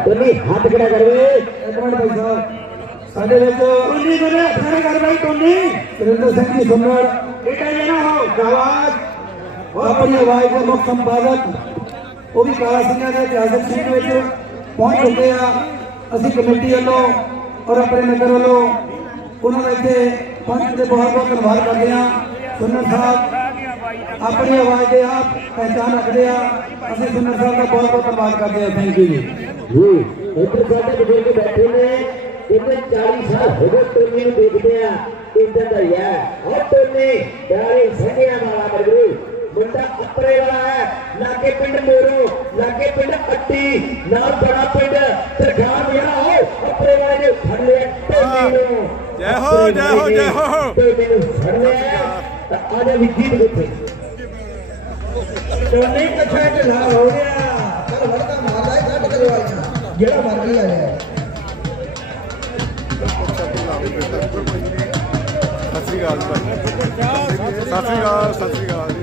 Tony हाथ खड़ा कर वे एक मिनट भाई साहब साडे विच टोनी ने खड़ा कर भाई टोनी सुरेंद्र सिंह जी सुनर बेटा ये ना हो आवाज अपनी आवाज के मुख्य संपादक वो भी काला सिंह के इतिहासक सीट में पहुंच चुके हैं असि कमेटी वालों और अपने नगर वालों उन्होंने इतने पंच के बहुत बहुत धन्यवाद करते हैं सुनर साहब अपनी आवाज के आप पहचान रखते हैं असि सुनर साहब का बहुत बहुत धन्यवाद करते हैं थैंक यू जी इधर साडे बुजुर्ग बैठे ने इधर 40 साल हो गए टोनी ਨੂੰ देखते हैं इधर का है और टोनी प्यारे संगिया वाला मरगरू मुंडा अपरे वाला है लाके पिंड मोरो लाके पिंड अट्टी नाल बड़ा पिंड सरकार जेड़ा हो अपरे वाले ने फड़ लिया टोनी नु जय हो जय हो जय हो टोनी नु फड़ लिया आजा भी जीत गए टोनी कछा ढला हो गया चल वरदा मारदा है घट करवा जेड़ा मर गया है सत श्री अकाल सत श्री अकाल सत श्री अकाल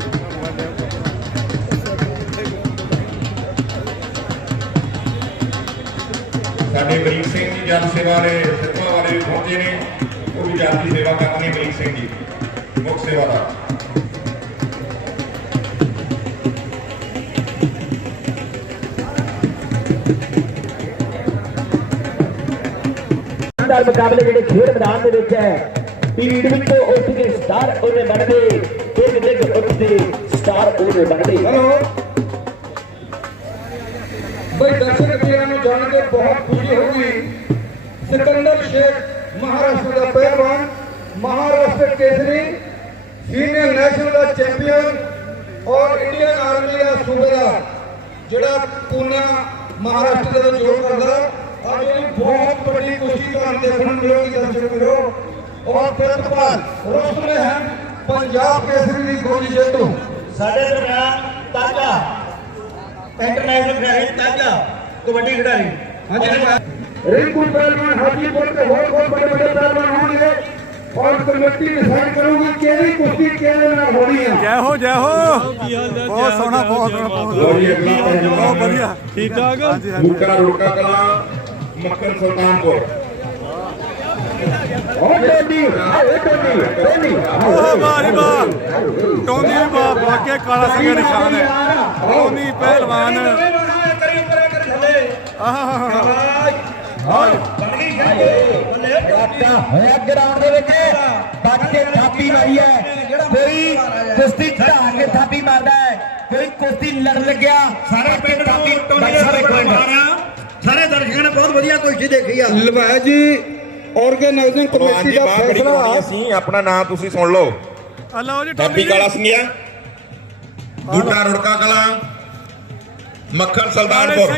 ਸਾਡੇ ਬਰੀਕ ਸਿੰਘ ਜੀ ਜਨ ਸੇਵਾ ਦੇ ਸਿੱਖਾਂ ਵਾਲੇ ਵੀ ਪਹੁੰਚੇ ਨੇ ਉਹ ਵੀ ਜਨ ਦੀ ਸੇਵਾ ਕਰਨੀ ਬਰੀਕ ਸਿੰਘ ਜੀ ਮੁੱਖ ਸੇਵਾਦਾਰ मुकाबले जो खेल मैदान है भीड़ विचों उठ के स्टार उन्हें बनते डिग डिग उठते स्टार उन्हें बनते भाई दर्शक वीरों जान के बहुत खुशी होगी सिकंदर शेख महाराष्ट्र का पहलवान महाराष्ट्र केसरी सीनियर नेशनल का चैंपियन और इंडियन आर्मी का सूबेदार जोड़ा पूना महाराष्ट्र का जोड़ करता आज बहुत बड़ी खुशी देखने मिलेगी दर्शक वीरों और प्रतिपाल रोशन है पंजाब केसरी की गोली जेतू साढ़े दरमियान ताजा इंटरनेशनल खिलाड़ी ताजा कबड्डी खिलाड़ी हाँ जी रिंकू पहलवान हाजीपुर के बहुत बड़े बड़े पहलवान होंगे और कमेटी डिसाइड करूंगी केरी कुश्ती केरे ना होनी है जय हो बहुत सोहना बहुत बढ़िया ठीक ठाक बूटा रोका कला मक्खन सुल्तानपुर टोनी वाकई काला सिंह निशान है टोनी पहलवान ग्राउंड थापी मारी है कोई कुश्ती चढ़ा के थापी मारदा है कोई कुश्ती लड़ लग्या सारे पिंड सारे दर्शकों ने बहुत बढ़िया कुश्ती देखी है लवाया जी ऑर्गेनाइजिंग कमेटी का फैसला ਅਸੀਂ ਆਪਣਾ ਨਾਮ ਤੁਸੀਂ ਸੁਣ ਲਓ ਲਓ ਜੀ ਹੈਪੀ ਕਾਲਾ ਸਿੰਘਿਆ ਬੂਟਾ ਰੁੜਕਾ ਕਲਾ ਮੱਖਣ ਸੁਲਤਾਨਪੁਰ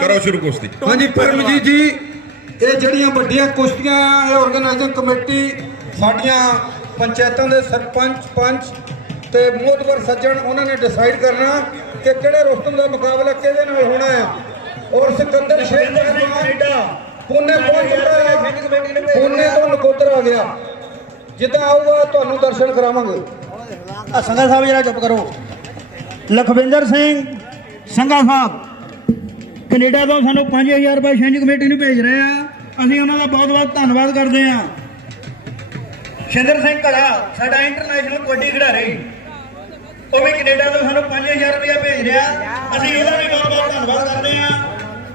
ਕਰੋ ਸ਼ੁਰੂ ਕੁਸ਼ਤੀ हाँ जी परमजीत जी ये जड़ियां ਵੱਡੀਆਂ ਕੁਸ਼ਤੀਆਂ ऑर्गेनाइजिंग कमेटी ਸਾਡੀਆਂ ਪੰਚਾਇਤਾਂ ਦੇ ਸਰਪੰਚ ਪੰਚ ਤੇ ਮੋਹਤਵਰ ਸੱਜਣ ਉਹਨਾਂ ਨੇ ਡਿਸਾਈਡ ਕਰਨਾ ਕਿ ਕਿਹੜੇ ਰੁਸਤਮ ਦਾ ਮੁਕਾਬਲਾ ਕਿਹਦੇ ਨਾਲ ਹੋਣਾ ਹੈ और सिकंदर शेख कनेडा पुणे पहुंच चुका है पुणे तो नकोदर आ गया जिदा आऊगा ਤੁਹਾਨੂੰ ਦਰਸ਼ਨ ਕਰਾਵਾਂਗੇ ਸੰਘਾ ਸਾਹਿਬ ਜਰਾ ਚੁੱਪ ਕਰੋ ਲਖਵਿੰਦਰ ਸਿੰਘ ਸੰਘਾ ਸਾਹਿਬ ਕੈਨੇਡਾ ਤੋਂ ਸਾਨੂੰ 5000 ਰੁਪਏ ਛਿੰਝ ਕਮੇਟੀ ਨੂੰ ਭੇਜ ਰਹੇ ਆ ਅਸੀਂ ਉਹਨਾਂ ਦਾ ਬਹੁਤ ਬਹੁਤ ਧੰਨਵਾਦ ਕਰਦੇ ਆ ਸ਼ਿੰਦਰ ਸਿੰਘ ਘੜਾ ਸਾਡਾ ਇੰਟਰਨੈਸ਼ਨਲ ਕਬੱਡੀ ਖਿਡਾਰੀ ਉਹ ਵੀ ਕੈਨੇਡਾ ਤੋਂ ਸਾਨੂੰ 5000 ਰੁਪਏ ਭੇਜ ਰਿਹਾ ਅਸੀਂ ਉਹਦਾ ਵੀ ਬਹੁਤ ਬਹੁਤ ਧੰਨਵਾਦ ਕਰਦੇ ਆ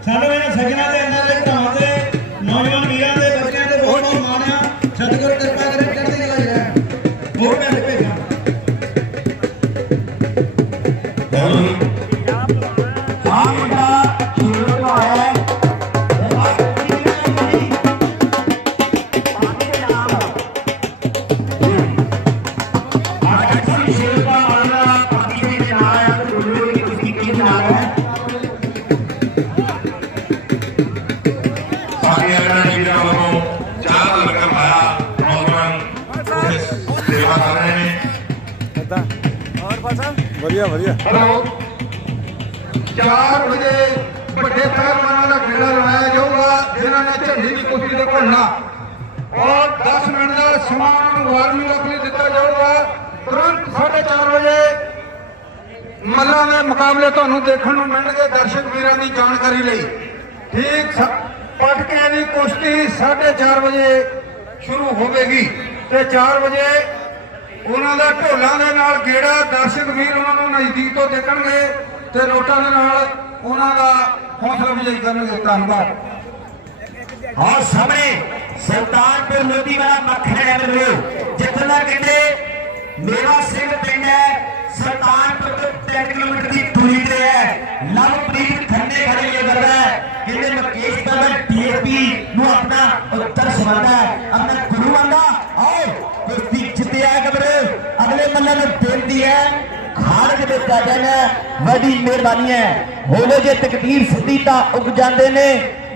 ਸਾਨੂੰ ਇਹਨਾਂ ਸੱਜਣਾ ਦੇ ਅੰਦਰ ਦੇ ਭਰਾਵਾਂ ਦੇ ਨੌਜਵਾਨ ਵੀਰਾਂ ਦੇ ਬੱਚਿਆਂ ਦੇ ਬਹੁਤ ਬਹੁਤ ਮਾਣ ਆ ਸਤਿਗੁਰ ਕਿਰਪਾ ਕਰੇ ਚੜ੍ਹਦੀ ਕਲਾ ਜਾਏ ਹੋਰ ਪੈਸੇ ਭੇਜਾਂ ਹਾਂ ਮੁੰਡਾ ਸ਼ੁਰੂ ਤੋਂ ਆਇਆ ਵਧੀਆ ਵਧੀਆ हेलो 4 बजे बड़े पहलवानों का मेला लगाया जाऊगा जिन्होंने झंडी की कुश्ती से घुलना और 10 मिनट का समान वार्मिंग अप लिए दिता जाऊगा तुरंत 4:30 बजे मल्लां के मुकाबले ਤੁਹਾਨੂੰ ਦੇਖਣ ਨੂੰ ਮਿਲਣਗੇ ਦਰਸ਼ਕ ਵੀਰਾਂ ਦੀ ਜਾਣਕਾਰੀ ਲਈ ਠੀਕ ਪਟਕੇ ਦੀ ਕੁਸ਼ਤੀ 4:30 ਵਜੇ ਸ਼ੁਰੂ ਹੋਵੇਗੀ ਤੇ 4 ਵਜੇ ਉਹਨਾਂ ਦਾ ਢੋਲਾਂ ਦੇ ਨਾਲ ਗੇੜਾ ਦਰਸ਼ਕ ਵੀਰ ਉਹਨਾਂ ਨੂੰ ਨਜ਼ਦੀਕ ਤੋਂ ਦੇਖਣਗੇ ਤੇ ਰੋਟਾਂ ਦੇ ਨਾਲ ਉਹਨਾਂ ਦਾ ਹੌਸਲਾ ਅਫਜ਼ਾਈ ਕਰਨਗੇ। ਧੰਨਵਾਦ। और सामने सुल्तानपुर लोधी वाला मक्खन है जितना कहते मेवा सिंह पिंड है सुल्तानपुर तो 3 किलोमीटर की दूरी पे है। लवप्रीत खन्ने खड़े ये कर रहा है कहते मुकेश बर्मन डीएपी नु अपना उत्तर सुनाता है अपना गुरु आंदा आओ कुश्ती जितया कबर अगले मल्ला ने बेनती है खान के बेटा जाना बड़ी मेहरबानी है होवे जे तकदीर सिद्धी ता उग जांदे ने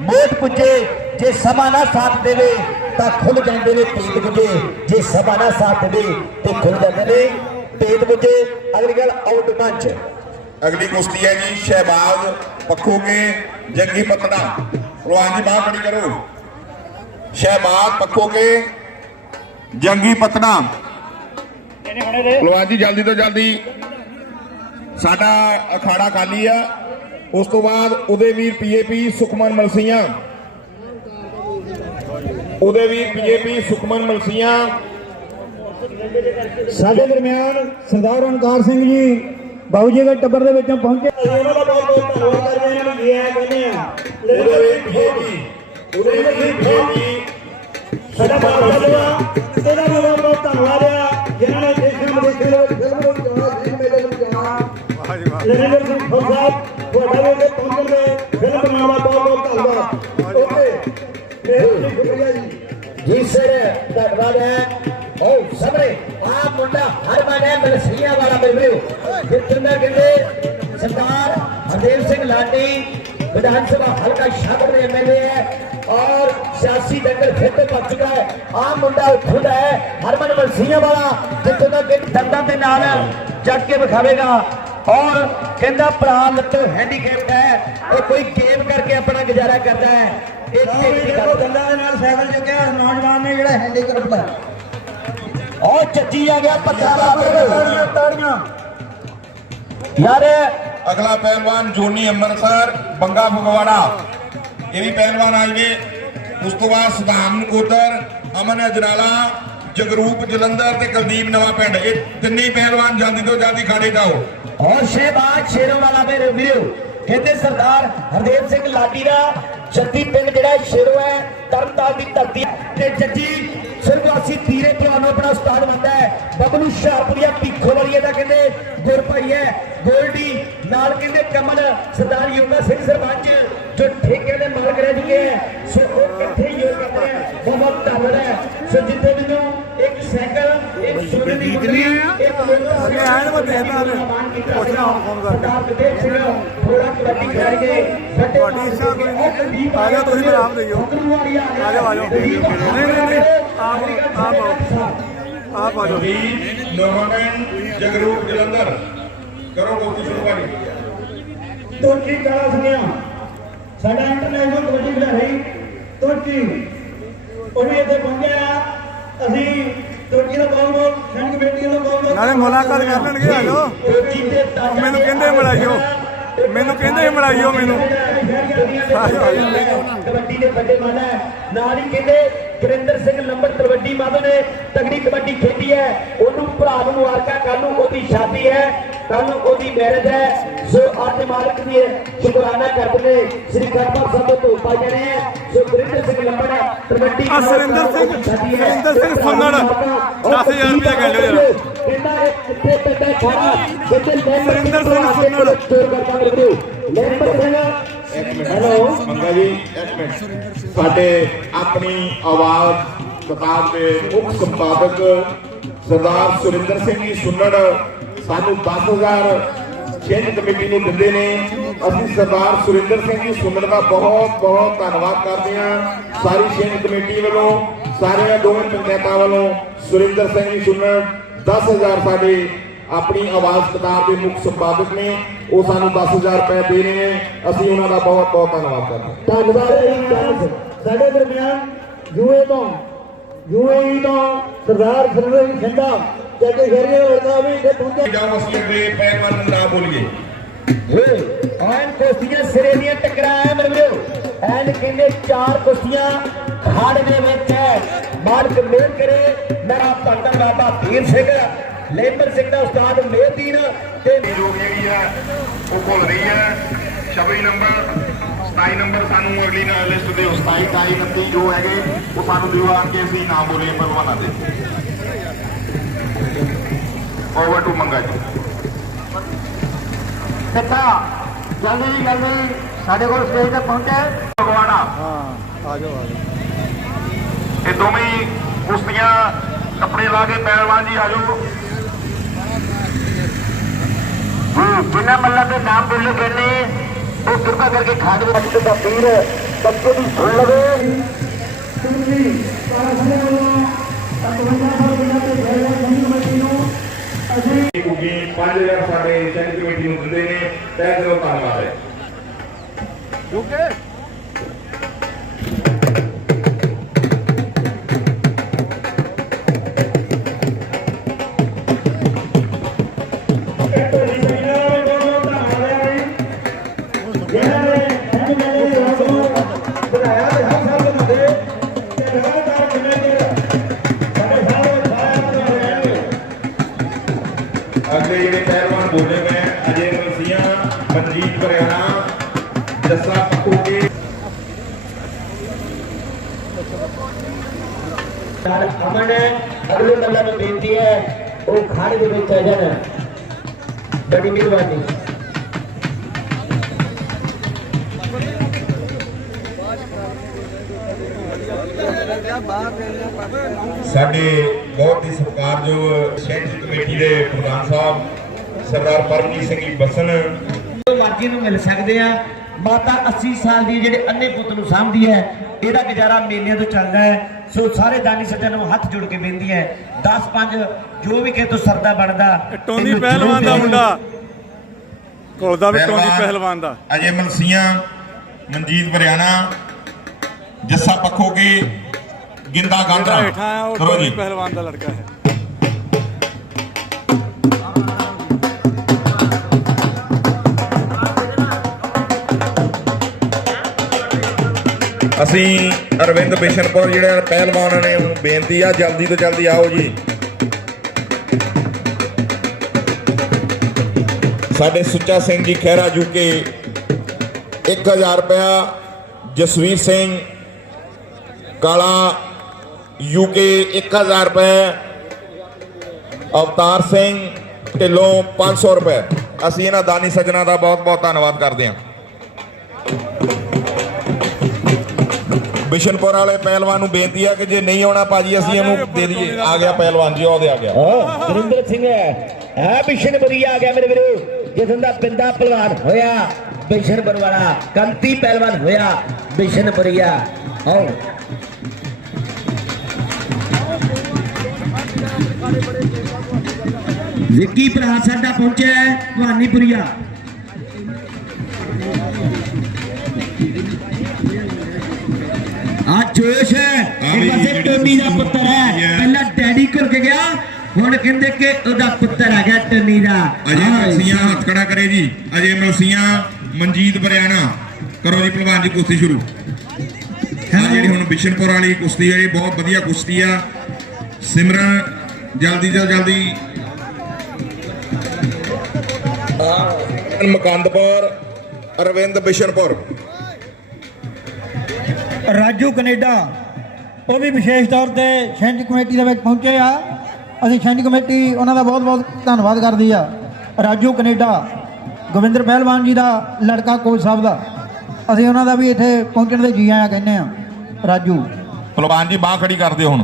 मोट पुजे जे समा ना साथ देवे ता खुल जाते ने पेट बुझे जे समा ना साथ दे ते खुल जाते ने पेट बुझे। अगली गल आउट मंच अगली कुश्ती है जी शहबाज पक्खू के जंगी पतना। रोहान जी बाहर खड़ी करो। शहबाज पक्खू के जंगी पतना। रोहान जी जल्दी तो जल्दी साडा अखाड़ा खाली है। उस तो बाद उदयवीर पीएपी सुखमन मलसिया उदयवीर पीएपी सुखमन मलसिया ਸਾਡੇ ਦਰਮਿਆਨ ਸਰਦਾਰ ਓਂਕਾਰ ਸਿੰਘ ਜੀ ਬਾਬੂ ਜੀ ਦੇ ਟੱਬਰ ਦੇ ਵਿੱਚੋਂ ਪਹੁੰਚੇ। ਅਸੀਂ ਉਹਨਾਂ ਦਾ ਬਹੁਤ ਬਹੁਤ ਧੰਨਵਾਦ ਕਰਦੇ ਹਾਂ। ਇਹਨਾਂ ਨੂੰ ਜੀ ਆਇਆਂ ਕਹਿੰਦੇ ਆ। ਉਦयवीर पीएपी ਸਾਡਾ ਬਾਬਾ ਜੀ ਇਹਦਾ ਵੀ ਬਹੁਤ ਬਹੁਤ ਧੰਨਵਾਦ ਆ ਜਿਨ੍ਹਾਂ ਨੇ ਦੇਸ਼ਾਂ ਵਿਦੇਸ਼ਾਂ ਦੇ ਵਿੱਚ ਫਿਲਮ ਨੂੰ ਜਾਣਾ ਸਿੰਘ ਮੇਲੇ ਨੂੰ ਜਾਣਾ। ਨਰਿੰਦਰ ਸਿੰਘ ਖੋਸਾ ਸਾਹਿਬ ਤੁਹਾਡਾ ਵੀ ਉੱਥੇ ਪਹੁੰਚਣ ਦੇ ਫਿਲਮ ਬਣਾਉਣ ਦਾ ਬਹੁਤ ਬਹੁਤ ਧੰਨਵਾਦ। ਓਕੇ ਸ਼ੁਕਰੀਆ ਜੀ। जी सर धन्यवाद है। ओ सबरे आ मुंडा हर बार है मलसिया वाला मेरे जितना कहते सरदार हरदेव सिंह लाडी विधानसभा हल्का शाहपुर में एमएलए है और सियासी दंगल फिर तो पक चुका है। आ मुंडा खुद है हरमन मलसिया वाला जितना कि दंदा के नाल जग के विखावेगा और कहता भरा लत्तो हैंडीकैप है और कोई गेम करके अपना गुजारा करता है। ਦੰਦਾਂ ਦੇ ਨਾਲ ਸਾਈਕਲ ਚੁੱਕਿਆ ਨੌਜਵਾਨ ਨੇ ਜਿਹੜਾ ਹੈਂਡੀਕੈਪ ਹੈ और चची आ गया पत्थर ਤਾੜੀਆਂ यार अगला पहलवान जोनी अमृतसर बंगा फगवाड़ा ये भी पहलवान आएंगे। उस तो बाद सुधाम नकोतर अमन अजनाला जगरूप जलंधर ते कुलदीप नवा पिंड ये तीन ही पहलवान जल्दी तो जल्दी खाड़े जाओ। और शहबाज शेरों वाला मेरे वीर कहते सरदार हरदेव सिंह लाडी का जद्दी पिंड जिहड़ा शेरों है तरनताਰਨ की धरती ते जज्जी सिरवासी तीरे ਤੁਹਾਨੂੰ अपना उस्ताद बनता है। बबलू शाहपुरिया पीखो वाली का कहते गुर भाई है गोल्डी नाल कहते कमल सरदार योगा सिंह सरपंच जो ठेके के मालक रह चुके हैं सो इकट्ठे योग करते हैं बहुत धन्यवाद है। सो जितने दिनों एक साइकिल एक सोने की गुड्डी एक सरदार गुरदेव सिंह थोड़ा कबड्डी खेल के आ जाओ तुम नाम दियो आ जाओ नहीं आप आ जाओ जगरूप जलंधर करो कुश्ती शुरू करी। ਤੁਰਕੀ ਕਾਲਾ ਸੁਣਿਆ ਸਾਡਾ ਇੰਟਰਨੈਸ਼ਨਲ ਕਬੱਡੀ ਖਿਡਾਰੀ ਤੁਰਕੀ ਉਹ ਵੀ ਇੱਥੇ ਪਹੁੰਚਿਆ। ਅਸੀਂ ਤੁਰਕੀ ਦਾ ਬਹੁਤ ਬਹੁਤ ਸੰਘ ਕਮੇਟੀ ਵੱਲੋਂ ਬਹੁਤ ਬਹੁਤ ਨਾਲੇ ਮੁਲਾਕਾਤ ਕਰ ਲੈਣਗੇ। ਆ ਜਾਓ ਮੈਨੂੰ ਕਹਿੰਦੇ ਮਿਲਾਈਓ ਮੈਨੂੰ ਕਹਿੰਦੇ ਮਿਲਾਈਓ ਮੈਨੂੰ कबड्डी ने बड़े माना है नाल ही कहते गुरिंदर सिंह लंबर तलवड्डी माधो ने तगड़ी कबड्डी खेली है ओनू भरा नूं मुबारकां कल नूं ओदी शादी है कल नूं ओदी मैरिज है सो आज मालिक दी शुकराना करदे ने श्री खड़गपुर साहब तो धोपा जाने हैं सो गुरिंदर सिंह लंबर तलवड्डी सुरिंदर सिंह फुन्नड़ 10,000 रुपया कह लो यार कहंदा एक किथे पैदा खाना कहते सुरिंदर सिंह फुन्नड़ हेलो मंगा जी एक मिनट साडे अपनी आवाज किताब के मुख संपादक सरदार सुरिंदर सिंह जी सुन्नड़ सानू 10,000 छिंज कमेटी ਨੂੰ ਦਿੰਦੇ ਨੇ। ਅਸੀਂ ਸਰਦਾਰ ਸੁਰਿੰਦਰ ਸਿੰਘ ਜੀ ਸੁੰਦਰ ਦਾ ਬਹੁਤ ਬਹੁਤ ਧੰਨਵਾਦ ਕਰਦੇ ਹਾਂ ਸਾਰੀ ਛਿੰਜ ਕਮੇਟੀ ਵੱਲੋਂ ਸਾਰਿਆਂ ਦੋਵੇਂ ਪੰਚਾਇਤਾਂ ਵੱਲੋਂ। ਸੁਰਿੰਦਰ ਸਿੰਘ ਜੀ ਸੁੰਦਰ 10,000 ਸਾਡੇ अपनी आवाज किताब के मुख्य संपादक ने वो सानू 10,000 रुपए दे रहे हैं। ਅਸੀਂ ਉਹਨਾਂ ਦਾ बहुत बहुत धन्यवाद करते हैं। ਧੰਨਵਾਦ ਹੈ ਜੀ। ਸਾਡੇ ਦਰਮਿਆਨ ਯੂਏ ਤੋਂ यूएई तो सरदार सरदार सिंधा जैसे घेरिए वर्गा भी इधर पहुंचे जाओ असली अगले पहलवान ना बोलिए आयन कोस्तियां सिरे दियां टकरा है मेरे ਐਨ ਕਹਿੰਦੇ 4 ਕੁਸ਼ਤੀਆਂ ਖਾੜ ਦੇ ਵਿੱਚ ਹੈ। ਮਾਲਕ ਮਿਹਰ ਕਰੇ। ਮੇਰਾ ਭਗਤ ਬਾਬਾ ਵੀਰ ਸਿੰਘ ਲੇਬਰ ਸਿੰਘ ਦਾ ਉਸਤਾਦ ਮੇਹਦੀਨ ਤੇ ਜੋ ਜਿਹੜੀ ਹੈ ਉਹ ਭੁੱਲ ਰਹੀ ਹੈ 26 ਨੰਬਰ 27 ਨੰਬਰ ਸਾਨੂੰ ਅਗਲੀ ਲਿਸਟ ਦੇ 27 28 29 ਜੋ ਹੈਗੇ ਉਹ ਸਾਨੂੰ ਦਿਓ ਆ ਕੇ ਅਸੀਂ ਨਾ ਬੋਲੇ ਭਗਵਾਨਾਂ ਦੇ। ਓਵਰ ਟੂ ਮੰਗਾ ਜੀ। ਸਿੱਖਾ ਜਲਦੀ ਸਾਡੇ ਕੋਲ ਸਟੇਜ ਤੇ ਪਹੁੰਚੇ ਭਗਵਾਨਾ ਆ ਜਾਓ ਇਹ ਦੋਵੇਂ ਹੀ ਕੁਸ਼ਤੀਆਂ ਕੱਪੜੇ ਲਾ ਕੇ ਪਹਿਲਵਾਨ ਜੀ ਆ ਜਾਓ। ਜਿਨ੍ਹਾਂ ਮੱਲਾਂ ਦੇ ਨਾਮ ਬੋਲੇ ਗਏ ਨੇ ਉਹ ਕਿਰਪਾ ਕਰਕੇ ਖਾੜ ਵਿੱਚ ਦਾ ਪੀਰ ਬੱਚੇ ਦੀ ਸੁਣ ਲਵੇ। ਕਿਉਂਕਿ 5000 ਸਾਡੇ ਚੈਨਲ ਕਮੇਟੀ ਨੂੰ ਦਿੰਦੇ ਨੇ ਤਹਿ ਦਿਲੋਂ ਧੰਨਵਾਦ ਹੈ। अगले ਜਿਹੜੇ ਪਹਿਲਵਾਨ ਬੋਲੇ ਗਏ ਅਜੇ ਮਸੀਆਂ ਮਨਜੀਤ ਹਰਿਆਣਾ ਜੱਸਾ ਪੱਕੂਕੇ ਅਮਨ ਅਗਲੇ ਮੱਲਾਂ ਨੂੰ ਬੇਨਤੀ ਹੈ ਉਹ ਖਾੜੇ ਦੇ ਵਿੱਚ ਆ ਜਾਣ। ਬੜੀ ਮਿਹਰਬਾਨੀ। ਸਾਡੇ ਬਹੁਤ ਹੀ ਸਤਿਕਾਰਯੋਗ ਸ਼ਹਿਰੀ ਕਮੇਟੀ ਦੇ ਪ੍ਰਧਾਨ ਸਾਹਿਬ ਸਰਦਾਰ ਪਰਮਜੀਤ ਸਿੰਘ ਜੀ ਬਸਨ ਮਰਜ਼ੀ ਨੂੰ ਮਿਲ ਸਕਦੇ ਆ। ਮਾਤਾ 80 ਸਾਲ ਦੀ ਜਿਹੜੇ ਅੰਨੇ ਪੁੱਤ ਨੂੰ ਸਾਂਭਦੀ ਹੈ। ਇਹਦਾ ਗੁਜ਼ਾਰਾ ਮੇਲਿਆਂ ਤੋਂ ਚੱਲਦਾ ਹੈ। ਸੋ ਸਾਰੇ ਦਾਨੀ ਸੱਜਣ ਨੂੰ ਹੱਥ ਜੋੜ ਕੇ ਬੇਨਤੀ ਹੈ 10-5 ਜੋ ਵੀ ਕਿਸੇ ਤੋਂ ਸਰਦਾ ਬਣਦਾ। ਟੋਨੀ ਪਹਿਲਵਾਨ ਦਾ ਮੁੰਡਾ ਕੋਲਦਾ ਵੀ ਟੋਨੀ ਪਹਿਲਵਾਨ ਦਾ ਅਜੇ ਮਲਸੀਆਂ ਮਨਜੀਤ ਹਰਿਆਣਾ ਜੱਸਾ ਪੱਖੋਕੇ ਗਿੰਦਾ ਗਾਂਧਰਾ ਹੇਠਾਂ ਉਹ ਕਰੋ ਟੋਨੀ ਜੀ। ਪਹਿਲਵਾਨ ਦਾ ਲੜਕਾ ਹੈ। ਅਸੀਂ ਅਰਵਿੰਦ ਬਿਸ਼ਨਪੁਰ ਜਿਹੜੇ ਪਹਿਲਵਾਨ ਨੇ ਉਹਨੂੰ ਬੇਨਤੀ ਆ ਜਲਦੀ ਤੋਂ ਜਲਦੀ ਆਓ ਜੀ। ਸਾਡੇ ਸੁੱਚਾ ਸਿੰਘ ਜੀ ਖਹਿਰਾ ਜੂਕੇ 1000 ਰੁਪਇਆ। ਜਸਵੀਰ ਸਿੰਘ ਕਾਲਾ ਯੂਕੇ 1000 ਰੁਪਏ। ਅਵਤਾਰ ਸਿੰਘ ਢਿੱਲੋਂ 500 ਰੁਪਏ। ਅਸੀਂ ਇਹਨਾਂ ਦਾਨੀ ਸੱਜਣਾ ਦਾ ਬਹੁਤ ਬਹੁਤ ਧੰਨਵਾਦ ਕਰਦੇ ਹਾਂ। ਬਿਸ਼ਨਪੁਰ ਵਾਲੇ ਪਹਿਲਵਾਨ ਨੂੰ ਬੇਨਤੀ ਹੈ ਕਿ ਜੇ ਨਹੀਂ ਆਉਣਾ ਭਾਜੀ ਅਸੀਂ ਇਹਨੂੰ ਦੇ ਦਈਏ। ਆ ਗਿਆ ਪਹਿਲਵਾਨ ਜੀ ਉਹਦੇ ਆ ਗਿਆ ਸੁਰਿੰਦਰ ਸਿੰਘ ਹੈ ਬਿਸ਼ਨਪੁਰੀ ਆ ਗਿਆ ਮੇਰੇ ਵੀਰੋ। ਜਿੱਥੋਂ ਦਾ ਪਿੰਡਾ ਪਹਿਲਵਾਨ ਹੋਇਆ ਬਿਸ਼ਨਪੁਰ ਵਾਲਾ ਕੰਤੀ ਪਹਿਲਵਾਨ ਹੋਇਆ ਬਿਸ਼ਨਪੁਰੀਆ। ਆਓ ਵਿੱਕੀ ਭਰਾ ਸਾਡਾ ਪਹੁੰਚਿਆ ਭਵਾਨੀਪੁਰੀਆ। ਆ ਜੋਸ਼ ਹੈ ਇਹ ਪਾਸੇ ਟੋਨੀ ਦਾ ਪੁੱਤਰ ਹੈ। ਪਹਿਲਾਂ ਡੈਡੀ ਘੁਲ ਕੇ ਗਿਆ ਹੁਣ ਕਹਿੰਦੇ ਕਿ ਉਹਦਾ ਪੁੱਤਰ ਆ ਗਿਆ ਟੋਨੀ ਦਾ। ਅਜੇ ਮਲਸੀਆਂ ਹੱਥ ਖੜਾ ਕਰੇ ਜੀ। ਅਜੇ ਮਲਸੀਆਂ ਮਨਜੀਤ ਹਰਿਆਣਾ ਕਰੋ ਜੀ ਪਹਿਲਵਾਨ ਜੀ ਕੁਸ਼ਤੀ ਸ਼ੁਰੂ। ਜਿਹੜੀ ਹੁਣ ਬਿਸ਼ਨਪੁਰ ਵਾਲੀ ਕੁਸ਼ਤੀ ਹੈ ਇਹ ਬਹੁਤ ਵਧੀਆ ਕੁਸ਼ਤੀ ਆ। ਸਿਮਰਨ ਜਲਦੀ ਤੋਂ ਜਲਦੀ ਮਕੰਦਪੁਰ ਅਰਵਿੰਦ ਬਿਸ਼ਨਪੁਰ। ਰਾਜੂ ਕੈਨੇਡਾ ਉਹ ਵੀ ਵਿਸ਼ੇਸ਼ ਤੌਰ ਤੇ ਛਿੰਝ ਕਮੇਟੀ ਦੇ ਵਿੱਚ ਪਹੁੰਚੇ ਆ। ਅਸੀਂ ਛਿੰਝ ਕਮੇਟੀ ਉਹਨਾਂ ਦਾ ਬਹੁਤ ਬਹੁਤ ਧੰਨਵਾਦ ਕਰਦੀ ਆ। ਰਾਜੂ ਕੈਨੇਡਾ ਗੋਬਿੰਦਰ ਪਹਿਲਵਾਨ ਜੀ ਦਾ ਲੜਕਾ ਕੋਚ ਸਾਹਿਬ ਦਾ ਅਸੀਂ ਉਹਨਾਂ ਦਾ ਵੀ ਇੱਥੇ ਪਹੁੰਚਣ ਦੇ ਜੀ ਆਇਆਂ ਕਹਿੰਦੇ ਆ। ਰਾਜੂ ਪਹਿਲਵਾਨ ਜੀ ਬਾਹ ਖੜੀ ਕਰਦੇ ਹੁਣ।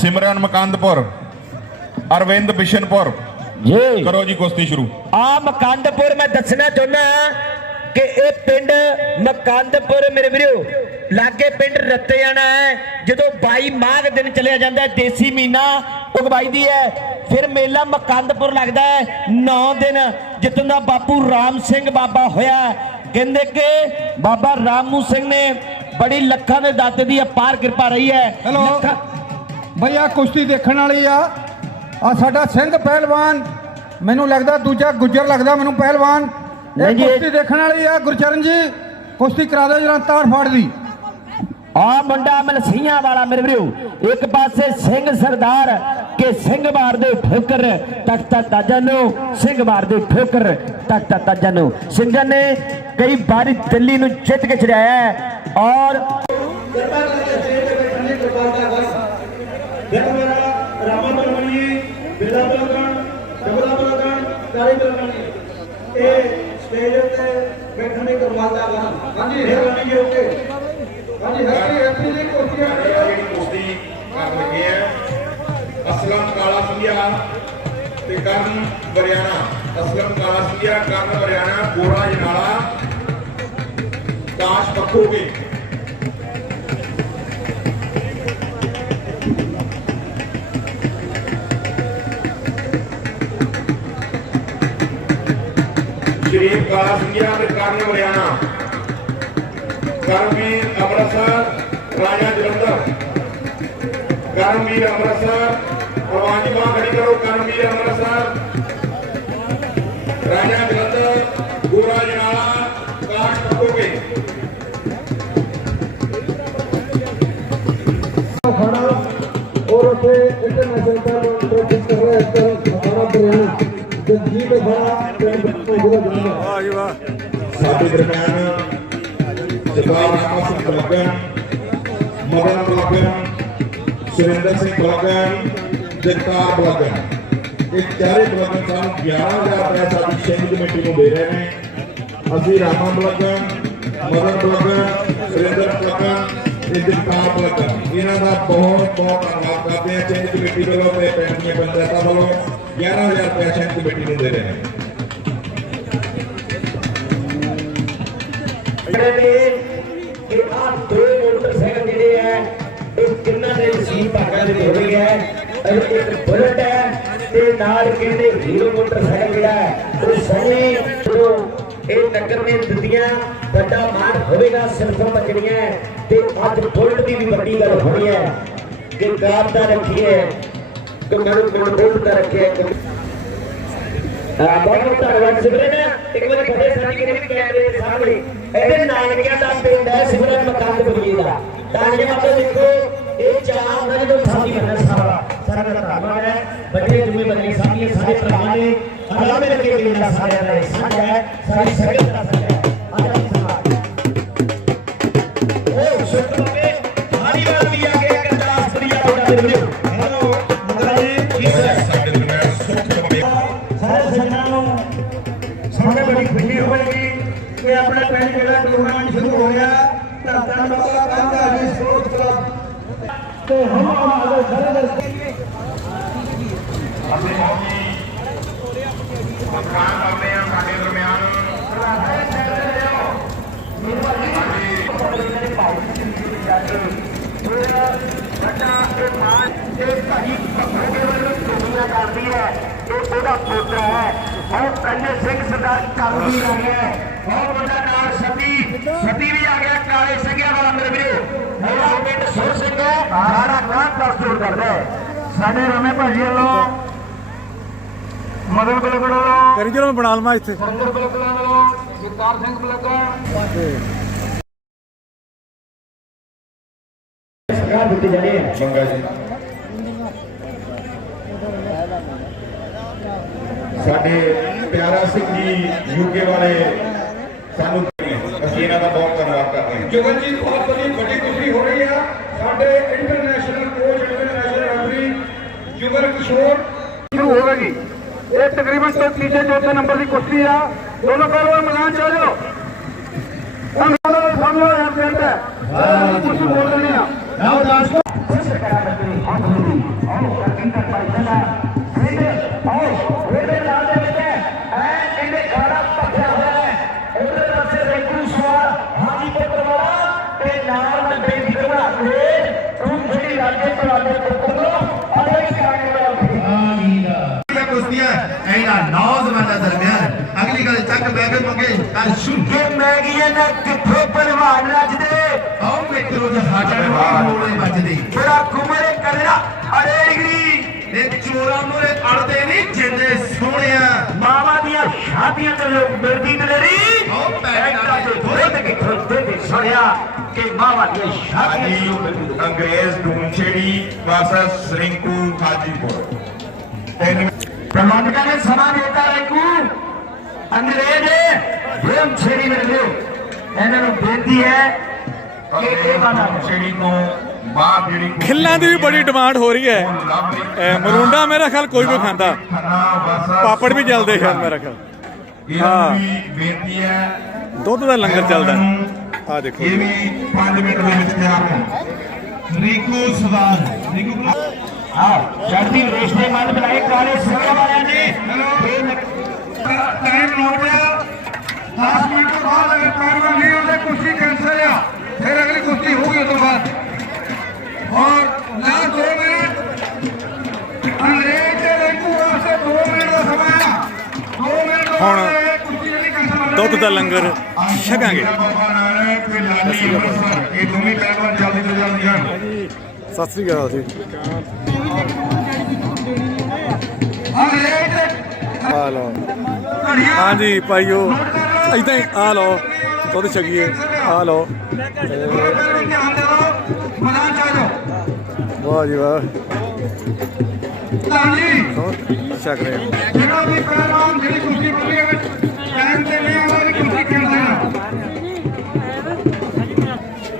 ਸਿਮਰਨ ਮਕੰਦਪੁਰ ਅਰਵਿੰਦ ਬਿਸ਼ਨਪੁਰ ਜੀ ਕਰੋ ਜੀ ਕੁਸ਼ਤੀ ਸ਼ੁਰੂ। ਆ ਮਕੰਦਪੁਰ ਮੈਂ ਦੱਸਣਾ ਚਾਹੁੰਦਾ ਕਿ ਇਹ ਪਿੰਡ ਮਕੰਦਪੁਰ ਮੇਰੇ ਵੀਰੋ ਲਾਗੇ ਪਿੰਡ ਰੱਤੇ ਜਾਣਾ ਹੈ। ਜਦੋਂ 22 ਮਾਘ ਦਿਨ ਚਲਿਆ ਜਾਂਦਾ ਦੇਸੀ ਮਹੀਨਾ ਉਗਵਾਈਦੀ ਹੈ। ਫਿਰ ਮੇਲਾ ਮਕੰਦਪੁਰ ਲੱਗਦਾ ਹੈ 9 ਦਿਨ ਜਿੱਥੋਂ ਦਾ ਬਾਪੂ ਰਾਮ ਸਿੰਘ ਬਾਬਾ ਹੋਇਆ। ਕਹਿੰਦੇ ਕਿ ਬਾਬਾ ਰਾਮੂ ਸਿੰਘ ਨੇ ਬੜੀ ਲੱਖਾਂ ਦੇ ਦਾਤੇ ਦੀ ਅਪਾਰ ਕਿਰਪਾ ਰਹੀ ਹੈ। ਹੈਲੋ ਬਈ ਆ ਕੁਸ਼ਤੀ ਦੇਖਣ ਵਾਲੀ ਆ ਸਾਡਾ ਸਿੰਘ ਪਹਿਲਵਾਨ ਮੈਨੂੰ ਲੱਗਦਾ ਦੂਜਾ ਗੁੱਜਰ ਲੱਗਦਾ ਮੈਨੂੰ ਪਹਿਲਵਾਨ। ਇਹ ਕੁਸ਼ਤੀ ਦੇਖਣ ਵਾਲੀ ਆ ਗੁਰਚਰਨ ਜੀ ਕੁਸ਼ਤੀ ਕਰਾ ਦਿਓ ਜਰਾ ਤਾੜ ਫਾੜ ਦੀ। ਆ ਮੁੰਡਾ ਮਲਸੀਆਂ ਵਾਲਾ ਮੇਰੇ ਵੀਰੋ, ਇੱਕ ਪਾਸੇ ਸਿੰਘ ਸਰਦਾਰ ਕੇ ਸਿੰਘ ਮਾਰਦੇ ਠੋਕਰ ਤਖਤਾ ਤਾਜਾ ਨੂੰ, ਸਿੰਘ ਮਾਰਦੇ ਠੋਕਰ ਤਖਤਾ ਤਾਜਾ ਨੂੰ। ਸਿੰਘਾਂ ਨੇ ਕਈ ਵਾਰੀ ਦਿੱਲੀ ਨੂੰ ਜਿੱਤ ਕੇ ਛੜਾਇਆ ਹੈ ਔਰ देखो मेरा रामा बलवानी बिरला बलवान जबला बलवान काली बलवानी ये स्टेज पे बैठने को मालदा गा। हां जी मेहरबानी जी ओके। हां जी हैप्पी जी कुश्तियां ਜਿਹੜੀ ਕੁਸ਼ਤੀ ਕਰਨ ਲੱਗੇ ਆ ਅਸਲਮ ਕਾਲਾ ਸਿੰਘਿਆ ਤੇ ਕਰਨ ਬਰਿਆਣਾ। ਅਸਲਮ ਕਾਲਾ ਸਿੰਘਿਆ, ਕਰਨ ਬਰਿਆਣਾ, ਗੋਰਾ ਜਨਾਲਾ, ਕਾਸ਼ ਪੱਖੋਗੇ। ਸ਼ਰੀਫ ਕਾਲਾ ਸਿੰਘਿਆ ਤੇ ਕਰਨ ਬਰਿਆਣਾ। ਕਰਮਵੀਰ ਅੰਮ੍ਰਿਤਸਰ, ਰਾਜਾ ਜਲੰਧਰ। ਕਰਮਵੀਰ ਅੰਮ੍ਰਿਤਸਰ, ਪ੍ਰਵਾਨੀ ਬਾਂ ਖੜੀ ਕਰੋ। ਕਰਮਵੀਰ ਅੰਮ੍ਰਿਤਸਰ, ਰਾਜਾ ਜਲੰਧਰ, ਗੋਰਾ ਜਨਾਲਾ, ਕਾਸ਼ ਪੱਕੋਗੇ। खाना और उसे इंटरनेशनल का प्रैक्टिस कर रहे हैं हमारा बरियाना जगजीत बड़ा ਵਾਹ ਜੀ ਵਾਹ। ਸਾਡੇ ਦਰਮਿਆਨ ਸਰਦਾਰ ਰਾਮਾ ਸਿੰਘ ਬਲਗਨ, ਮਦਨ ਬਲਗਨ, ਸੁਰਿੰਦਰ ਸਿੰਘ ਬਲਗਨ, ਜਗਤਾਰ ਬਲਗਨ, ਇਹ ਚਾਰੇ ਬਲਗਨ ਸਾਨੂੰ 11,000 ਰੁਪਏ ਸਾਡੀ ਸਿੰਘ ਕਮੇਟੀ ਨੂੰ ਦੇ ਰਹੇ ਨੇ। ਅਸੀਂ ਰਾਮਾ ਬਲਗਨ, ਮਦਨ ਬਲਗਨ, ਸੁਰਿੰਦਰ ਬਲਗਨ ਤੇ ਜਗਤਾਰ ਬਲਗਨ ਇਹਨਾਂ ਦਾ ਬਹੁਤ ਬਹੁਤ ਧੰਨਵਾਦ ਕਰਦੇ ਹਾਂ। ਸਿੰਘ ਕਮੇਟੀ ਵੱਲੋਂ ਤੇ ਪਿੰਡ ਦੀਆਂ ਪੰਚਾਇਤਾਂ ਵੱਲੋਂ 11,000 ਰੁਪਏ ਸਿੰਘ ਕਮੇਟੀ ਨੂੰ ਦੇ ਰਹੇ ਨੇ। कि आप दो मोटरसाइकिल जिहड़े है इस तिन्नां दे नसीब भागां दे हो गए है। एक बुलेट है ते नाल कहंदे हीरो मोटरसाइकिल जिहड़ा है वो सोने जो ਇਹ ਨਗਰ ਨੇ ਦਿੱਤੀਆਂ ਵੱਡਾ ਮਾਣ ਹੋਵੇਗਾ। ਸਿਰਫਾਂ ਬਚਣੀਆਂ ਤੇ ਅੱਜ ਬੁਲਟ ਦੀ ਵੀ ਵੱਡੀ ਗੱਲ ਹੋਣੀ ਹੈ ਕਿ ਕਾਰ ਦਾ ਰੱਖੀਏ ਕਿ ਮੈਨੂੰ ਬੁਲਟ ਦਾ ਰੱਖਿਆ। बहुत बहुत धन्यवाद सिमरन। एक बार फतेह साडी के भी कैमरे के सामने ਇਹਦੇ ਨਾਨਕਿਆਂ ਦਾ ਪਿੰਡ ਹੈ ਸਿਮਰਨ ਮਕਾਨ ਬਲੀਏ ਦਾ। ਤਾਂਗੇ ਮਾਪੇ ਦੇਖੋ ਇਹ ਚਾਹ ਹੁੰਦਾ ਜਦੋਂ ਸਾਡੀ ਬੰਦਾ ਸਾਰਾ ਦਾ ਧੰਨਵਾਦ ਹੈ। ਵੱਡੇ ਜ਼ਿੰਮੇਵਾਰੀ ਸਾਡੀਆਂ ਸਾਡੇ ਭਰਾਵਾਂ ਨੇ ਹਲਾ ਮਿਲ ਕੇ ਮੇਲਾ ਸਾਰਿਆਂ ਦਾ ਸਾਂਝਾ ਹੈ, ਸਾਰੀ ਸੰਗਤ ਦਾ ਸਾਂਝਾ ਹੈ। ਆਜਾ ਸਮਾਜ ਉਹ ਸ਼ੁਕਰ ਬਾਬੇ ਸਾਰੀ ਵਾਰ ਵੀ ਆ ਕੇ ਕਰਦਾਸ ਪ੍ਰਿਆ ਤੁਹਾਡਾ ਦੇ ਵੀਡੀਓ। ਹੈਲੋ ਮੰਗਲਾ ਜੀ ਸਾਡੇ ਦਰਮਿਆਨ ਸੁਖ ਬਾਬੇ ਸਾਰੇ ਸੱਜਣਾਂ ਨੂੰ ਸਾਡੇ ਬੜੀ ਖੁਸ਼ੀ ਹੋਵੇਗੀ ਕਿ ਆਪਣਾ ਪਿੰਡ ਜਿਹੜਾ ਟੂਰਨਾਮੈਂਟ ਸ਼ੁਰੂ ਹੋ ਗਿਆ ਧੰਨ ਬਾਬਾ ਕਾਂਦਾ ਜੀ ਸਪੋਰਟਸ ਕਲੱਬ ਤੇ ਹਮ ਆਲੇ ਸਾਰੇ ਦੇ ਅਸੀਂ ਬਹੁਤ ਹੀ ਸਤਿਕਾਰ ਕਰਦੇ ਹਾਂ ਸਾਡੇ ਦਰਮਿਆਨ ਕਰਦੀ ਹੈ ਇਹ ਉਹਦਾ ਪੋਤਾ ਹੈ और कन्या सिंह सरदार कालू भी आ गया है। बहुत बड़ा नाम सती भी आ गया काले सिंह वाला मेरे वीरो। मेरा पिंड सुर सिंह है सारा काम प्रस्तुत करता है। साडे रमे भाजी वालों मदन बलगड़ वालों ਕਰੀ ਚਲੋ ਬਣਾ ਲਵਾਂ ਇੱਥੇ। सुंदर बलगड़ वालों जगतार सिंह बलगड़ सरकार दिते जाने हैं। ਮੰਗਾ ਜੀ ਸਾਡੇ ਪਿਆਰਾ ਸਿੰਘ ਜੀ ਯੂਕੇ ਵਾਲੇ ਸਾਨੂੰ ਅਸੀਂ ਇਹਨਾਂ ਦਾ ਬਹੁਤ ਧੰਨਵਾਦ ਕਰਦੇ ਹਾਂ। जुगल जी बहुत बड़ी खुशी हो रही है। साडे international coach international referee Jugal Kishore शुरू होगी। ये तकरीबन तो तीसरे चौथे नंबर की कुश्ती है। दोनों पहलवान मैदान से आ जाओ। सामने यार पेंट है कुछ बोल रहे हैं नौजवान दरमियान अगली गल तक बैग मंगे कल शुरू मैगी ने किथे पहलवान रजदे आओ मित्रों दे हाडे मोड़े बजदी बड़ा कुमरे करना अरे डिग्री ने चोरा मोरे अड़दे नहीं जिंदे सोहणिया मामा दियां शादियां ते लोग मिलदी दलेरी आओ पैर धोते किथे बढ़िया कि मां वाली शादी अंग्रेज डूमछेड़ी वर्सेस रिंकू हाजीपुर। प्रबंधक ने समा देता रिंकू अंग्रेज ड्रम छेड़ी में लो इन्होंने बेनती है कि ये बना डूमछेड़ी को बाप ਜਿਹੜੀ ਖਿੱਲਾਂ ਦੀ ਵੀ ਬੜੀ ਡਿਮਾਂਡ ਹੋ ਰਹੀ ਹੈ। ਮਰੂੰਡਾ ਮੇਰਾ ਖਿਆਲ ਕੋਈ ਵੀ ਖਾਂਦਾ, ਪਾਪੜ ਵੀ ਚੱਲਦੇ ਸ਼ਾਇਦ ਮੇਰਾ ਖਿਆਲ। ਹਾਂ ਬੇਨਤੀ ਹੈ ਦੁੱਧ ਦਾ ਲੰਗਰ ਚੱਲਦਾ। ਆ ਦੇਖੋ ਇਹ ਵੀ 5 ਮਿੰਟ ਦੇ ਵਿੱਚ ਤਿਆਰ ਹੈ। ਰਿੰਕੂ ਸਵਾਲ ਰਿੰਕੂ हाँ चढ़ती रेस ने मन बनाए काले सिंह वाले ने टाइम हो गया 10 मिनट के बाद अगर पहलवान नहीं होते कुश्ती कैंसिल है, फिर अगली कुश्ती होगी तो बाद और लास्ट 2 मिनट अंग्रेज के रिंकू वास्ते 2 मिनट का समय है। 2 मिनट ਹੁਣ कुश्ती नहीं कैंसिल ਦੁੱਧ ਦਾ ਲੰਗਰ ਛਕਾਂਗੇ। ਬਾਬਾ ਨਾਨਕ ਤੇ ਲਾਲੀ ਅੰਮ੍ਰਿਤਸਰ ਇਹ ਦੋਵੇਂ ਪਹਿਲਵਾਨ ਜਲਦੀ ਤੋਂ ਜਲਦੀ ਹਨ। ਸਤਿ ਸ੍ਰੀ ਅਕਾਲ ਜੀ। अंग्रेज ਆ ਲਓ ਹਾਂਜੀ ਭਾਈਓ, ਇਦਾਂ ਹੀ ਆ ਲਓ ਦੁੱਧ ਛਕੀਏ। ਆ ਲਓ ध्यान दो मैदान चलो ਵਾਹ ਜੀ ਵਾਹ, लाली ਛਕ ਰਹੇ ਹਾਂ। ਜਿਹੜਾ ਵੀ ਪਹਿਲਵਾਨ ਜਿਹੜੀ ਕੁਸ਼ਤੀ ਕਰਨੀ ਹੈ ਟਾਈਮ ਤੇ ਨਹੀਂ ਆਉਂਦਾ ਕਿ ਕੁਸ਼ਤੀ ਕੈਂਸਲ ਹੈ।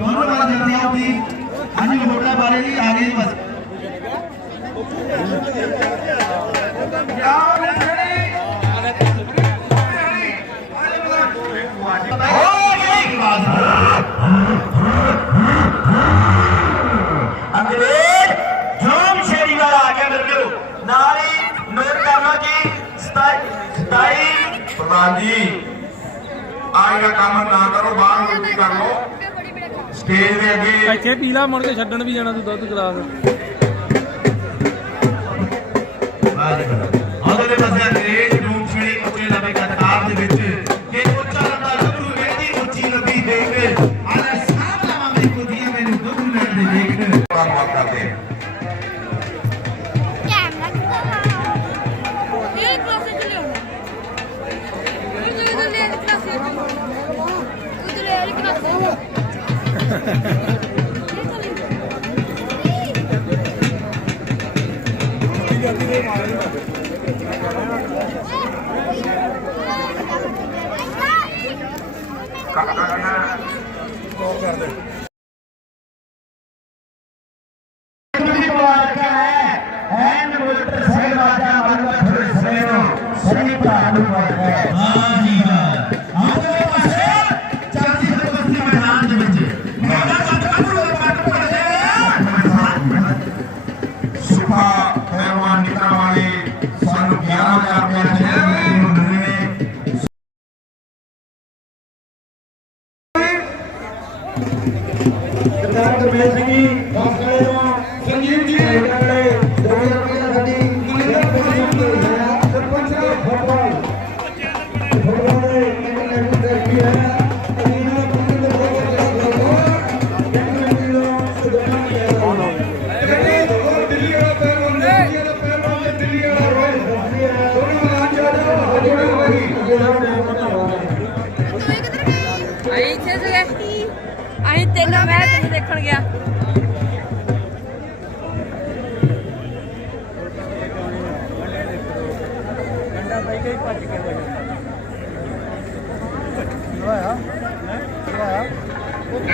दोनों बात करते हैं अपनी अन्य होटल वाले जी आगे बस अंग्रेज ड्रम छेड़ी वाला आ गया मेरे को नारी नोट करना कि 27 ਪ੍ਰਧਾਨ ਜੀ ਆਹ ਕੰਮ ਨਾ ਕਰੋ, ਬਾਹਰ ਰੋਟੀ ਕਰ ਲਓ। ਸਟੇਜ ਦੇ ਅੱਗੇ ਇੱਥੇ ਪੀਲਾ ਮੁੜ ਕੇ ਛੱਡਣ ਵੀ ਜਾਣਾ ਤੂੰ ਦੁੱਧ ਗਲਾਸ। अगले पासे अंग्रेज डूमछड़ी ਉੱਚੇ ਲੰਬੇ ਕਤਾਰ ਦੇ ਵਿੱਚ ਕਿ ਉੱਚਾ ਲੰਬਾ ਗੱਭਰੂ ਵੇਖਦੀ ਉੱਚੀ ਲੰਬੀ ਦੇਖ ਆਲੇ ਸਾਹਮਣਾ ਮੇਰੀ ਕੁੜੀਆਂ ਮੈਨੂੰ ਗੱਭਰੂ ਲੈਣ ਦੇ ਦੇਖ ਧੰਨਵਾਦ ਕਰਦੇ ਹਾਂ। ਸੁਭਾ ਪਹਿਲਵਾਨ ਨਿਕਲਣ ਵਾਲੇ ਸਾਨੂੰ 11,000 ਰੁਪਏ ਸਰਦਾਰ ਗੁਰਮੇਲ ਸਿੰਘ ਜੀ संजीव जी सरपंच ਫੁੱਟਬਾਲ ਦੇ ਇੰਟਰਨੈਸ਼ਨਲ ਟਰਕੀ ਹੈ ਅਲੀਨਾ ਪੁੰਨ ਦੇ दिल्ली वाला पहलवान दिल्ली वाला रॉयल दोनों मैदान चलो ਅਸੀਂ ਤਿੰਨ ਮੈਚ ਦੇਖਣ ਗਿਆ।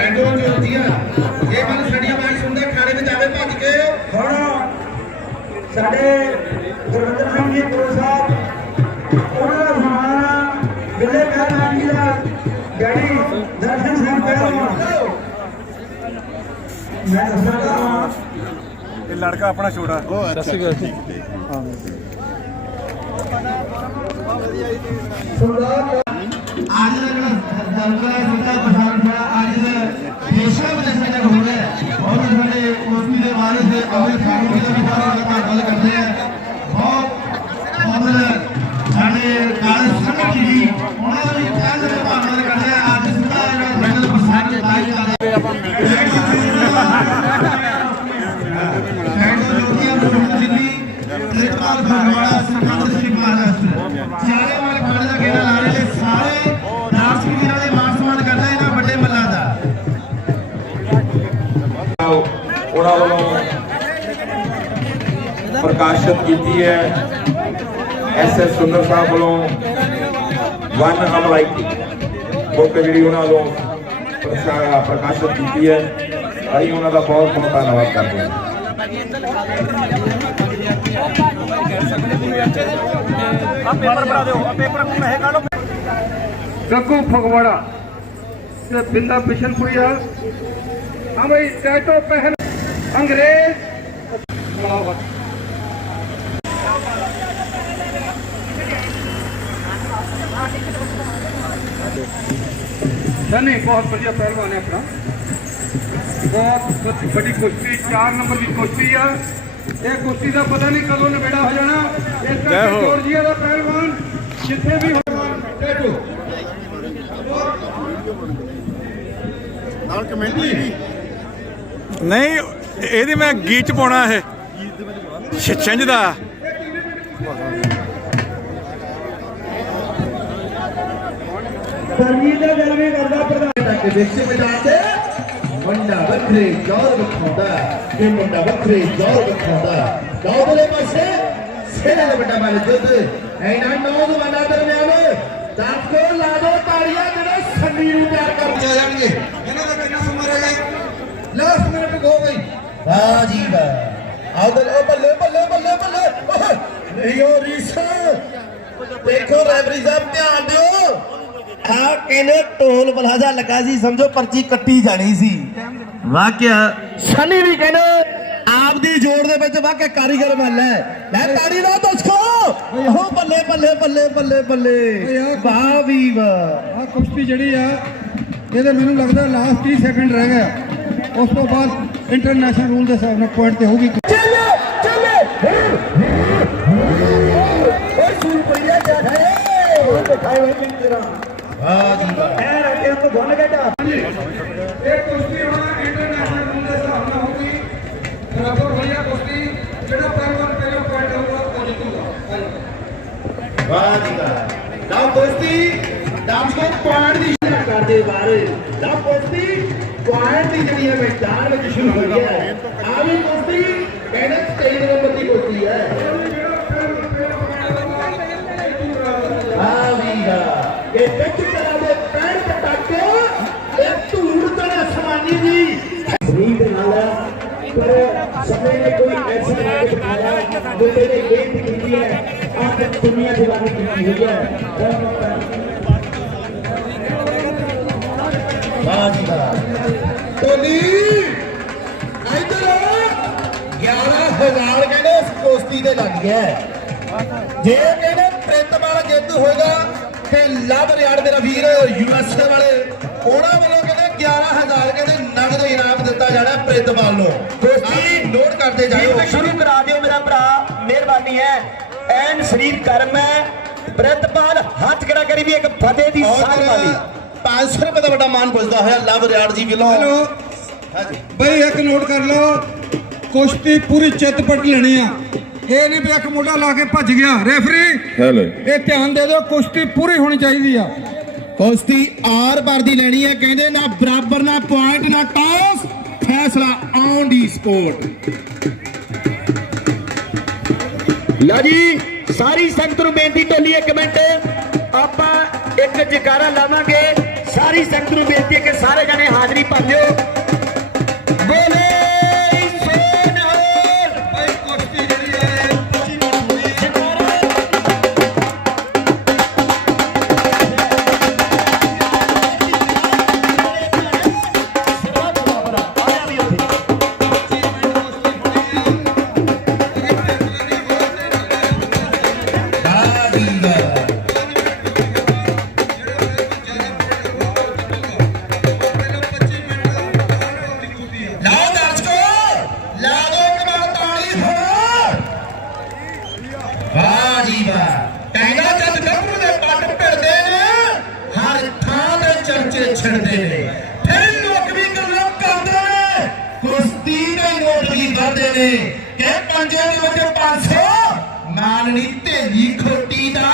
ਐਂਡੋ ਜੋਤੀਆ ਇਹ ਮਨ ਸੜੀਆਂ ਬਾਈ ਸੁਣਦੇ ਖਾੜੇ ਵਿੱਚ ਆਵੇ ਭੱਜ ਕੇ ਹੁਣ ਸਾਡੇ ਗੁਰਵਿੰਦਰ ਸਿੰਘ ਜੀ ਗੁਰੂ ਸਾਹਿਬ ਉਹਨਾਂ ਦਾ ਸਨਮਾਨ ਬਿੱਲੇ ਪਹਿਲਵਾਨ ਜੀ ਦਾ ਡੈਡੀ ਦਰਸ਼ਨ ਸਿੰਘ ਪਹਿਲਵਾਨ ਮੈਂ ਦੱਸਦਾ ਇਹ ਲੜਕਾ ਆਪਣਾ ਛੋਟਾ। ਸਤਿ ਸ੍ਰੀ ਅਕਾਲ ਜੀ। ਸਰਦਾਰ आज दलका जिला पठान था आज पेशा में जैसा हो रहा है और हमारे कोसी के बारे से अवल खानों की भी बात करते हैं बहुत बहुत सारे काल संगत जी उन्होंने भी काल से बात करते हैं आज इसका मेडल प्रसाद के लाइव कर रहे हैं दिल्ली त्रिपाल भरवाड़ा सिकंदर सिंह महाराष्ट्र चारे वाले खाने का खेल आ रहे हैं सारे दर्शक भी मान सम्मान करते हैं ना बड़े मल्ला दा ਉਹਨਾਂ ਵੱਲੋਂ ਪ੍ਰਕਾਸ਼ਿਤ ਕੀਤੀ ਹੈ। ਐਸਐਸ ਸੁੰਦਰ ਸਾਹਿਬ ਵੱਲੋਂ ਵਨ ਅਮਲਾਈਕੀ ਬੁੱਕ ਜਿਹੜੀ ਉਹਨਾਂ ਵੱਲੋਂ ਪ੍ਰਕਾਸ਼ਿਤ ਕੀਤੀ ਹੈ। ਅਸੀਂ ਉਹਨਾਂ ਦਾ ਬਹੁਤ ਬਹੁਤ ਧੰਨਵਾਦ ਕਰਦੇ ਹਾਂ। ਗੱਗੂ ਫਗਵਾੜਾ ਤੇ ਬਿੰਦਾ ਬਿਸ਼ਨਪੁਰੀਆ। हाँ भाई टैटो पहन अंग्रेज नहीं बहुत बढ़िया पहलवान है अपना। बहुत बड़ी कुश्ती 4 नंबर की कुश्ती है। ये कुश्ती का पता नहीं कदों निबेड़ा हो जाना। इसका जॉर्जिया का पहलवान जितने भी टैटो ਨਹੀਂ ਇਹਦੀ ਮੈਂ ਗੀਤ ਪਾਉਣਾ ਇਹ ਛਿੰਝ ਦਾ ਸਰਜੀਤ ਦਾ ਜਨਮੇ ਕਰਦਾ ਪ੍ਰਧਾਨ ਕੇ ਦੇਖ ਮੈਦਾਨ ਤੇ ਮੁੰਡਾ ਵੱਖਰੇ ਜੋਰ ਵਿਖਾਉਂਦਾ ਕਿ ਮੁੰਡਾ ਵੱਖਰੇ ਜੋਰ ਵਿਖਾਉਂਦਾ ਦੌੜਲੇ ਪਾਸੇ ਸੇਲੇ ਦਾ ਵੱਡਾ ਮਾਲ ਜੁੱਧ ਐਨਾ ਨੌਜਵਾਨਾਂ ਦਰਮਿਆਨ ਦਸ ਕੋ ਲਾ ਦੋ ਤਾੜੀਆਂ ਜਿਹੜੇ ਸੰਨੀ ਨੂੰ ਪਿਆਰ ਕਰਦੇ ਜਾਣਗੇ। ਇਹਨਾਂ ਦਾ ਕਿੰਨਾ ਸਮਾਂ ਰਹਿ ਗਿਆ? लास्ट मिनट हो गई। वाह जी वाह आउदल ओ बल्ले बल्ले बल्ले बल्ले नहीं हो रीस देखो रेफरी साहब ध्यान दियो आ कहने टोल प्लाजा लगा सी समझो पर्ची कट्टी जानी सी वाकया सनी भी कहने आप दी जोड़ दे विच वाकया कारीगर मल है ले ताड़ी दा दसो ओ बल्ले बल्ले बल्ले बल्ले बल्ले वाह भी वाह आ कुश्ती जड़ी आ ਇਹਦੇ ਮੈਨੂੰ ਲੱਗਦਾ ਲਾਸਟ 30 ਸੈਕਿੰਡ ਰਹਿ ਗਿਆ। ਉਸ ਤੋਂ ਬਾਅਦ ਇੰਟਰਨੈਸ਼ਨਲ ਰੂਲ ਦੇ ਹਿਸਾਬ ਨਾਲ ਪੁਆਇੰਟ ਤੇ ਹੋਊਗੀ। चले चले ओए सुन पड़िया क्या है वो दिखाए हुए किन तरह वाह जी वाह ए रखे हम तो धोने बेटा ਇਹ ਕੁਸ਼ਤੀ ਹੁਣ ਇੰਟਰਨੈਸ਼ਨਲ ਰੂਲ ਦੇ ਹਿਸਾਬ ਨਾਲ ਹੋਊਗੀ। ਬਰਾਬਰ ਹੋਈਆ ਕੁਸ਼ਤੀ ਜਿਹੜਾ ਪਹਿਲਵਾਨ ਪਹਿਲਾ ਪੁਆਇੰਟ ਹੋਊਗਾ ਉਹ ਜਿੱਤੂਗਾ। वाह जी वाह ना दोस्ती नाम को पॉइंट दी कर दे बारे ना दोस्ती पॉइंट दी जड़ी है मैदान में शुरू हो गया है। आवी दोस्ती कहने 23 नंबर की दोस्ती है। हां वीरा ये पिच करा दे पैर पटाके एक धूड़ तड़ा समानी जी रीत नाल पर समय ने कोई ऐसा नाटक दिखाया जो मेरे एक की है आप दुनिया दीवानी की हुई है। वाह जी वाह टोली इधर 11,000 कहने इस कुश्ती दे लग गया जे कहने प्रिंतपाल जिद्द होगा ते लव रियाड़ मेरा वीर यूएसए वाले ਉਹਨਾਂ ਵੱਲੋਂ ਕਹਿੰਦੇ 11,000 ਕਹਿੰਦੇ ਨਗਦ ਇਨਾਮ ਦਿੱਤਾ ਜਾਣਾ ਪ੍ਰਿੰਤਪਾਲ ਨੂੰ। ਕੁਸ਼ਤੀ ਨੋਟ ਕਰਦੇ ਜਾਓ शुरू करा दियो मेरा भरा मेहरबानी है एन शरीर कर्म है प्रिंतपाल हाथ खड़ा करी भी एक फतेह दी साल वाली 500 रुपए ਦਾ ਵੱਡਾ ਮਾਨ ਪੁੱਜਦਾ ਹੋਇਆ ਲਵ ਰਿਆੜ ਜੀ ਵੱਲੋਂ। हेलो भाई एक नोट कर लो कुश्ती पूरी चितपट लेनी है। ये नहीं भी एक मोटा ला के भज गया रेफरी ये ध्यान दे दो कुश्ती पूरी होनी चाहिए। ਕੁਸ਼ਤੀ ਆਰ ਪਾਰ ਦੀ ਲੈਣੀ ਹੈ ਕਹਿੰਦੇ ਨਾ ਬਰਾਬਰ ਨਾ ਪੁਆਇੰਟ ਨਾ ਟਾਸ ਫੈਸਲਾ ਔਨ ਦੀ ਸਪੋਰਟ। लो जी सारी संगत नूं बेनती टोली एक मिनट आपां एक जयकारा लावांगे। सारी संगत नूं बेनती है कि सारे जने हाजरी भर लिओ। बोले भाई कुश्ती जड़ी है 25 मिनट हुई ਲਾਓ ਦਰਸ਼ਕੋ ਲਾ ਦੋ ਕਮਾਲ ਤਾੜੀ ਹੋਰ। ਵਾਹ ਜੀ ਵਾਹ ਕਹਿੰਦਾ ਜਦ ਗੱਭਰੂ ਦੇ ਪੱਟ ਭਿੜਦੇ ਨੇ ਹਰ ਥਾਂ ਤੇ ਚਰਚੇ ਛਿੜਦੇ ਨੇ ਫਿਰ ਲੋਕ ਵੀ ਗੱਲਾਂ ਕਰਦੇ ਨੇ ਕੁਸ਼ਤੀ ਦੇ ਨੋਟ ਵੀ ਵੱਧਦੇ ਨੇ ਕਿ ਪੰਜੇ ਦੇ ਵਿੱਚ 500 ਮਾਨਣੀ ਢੇਲੀ ਖੋਟੀ ਦਾ